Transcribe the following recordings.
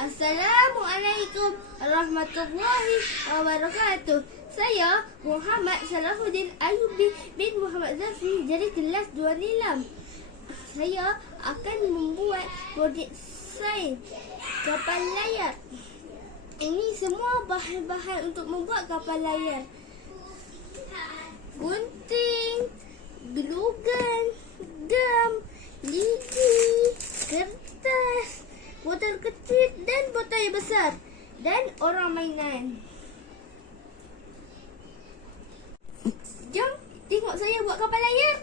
Assalamualaikum warahmatullahi wabarakatuh. Saya Muhammad Salahuddin Ayubi bin Muhammad Zafri dari kelas 26. Saya akan membuat projek sains kapal layar. Ini semua bahan-bahan untuk membuat kapal layar. Gunting, glue gun, gam, lidi, kertas, botol kecil dan botol yang besar, dan orang mainan. Jom tengok saya buat kapal layar.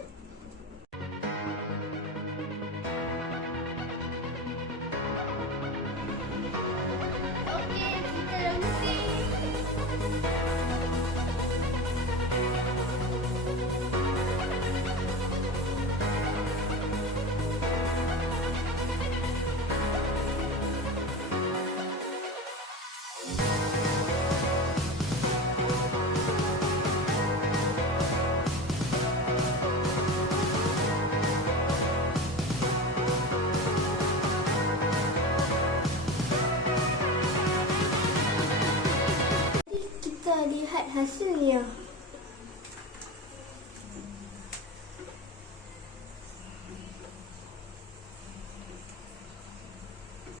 Okey, kita dah gunting. Kita lihat hasilnya.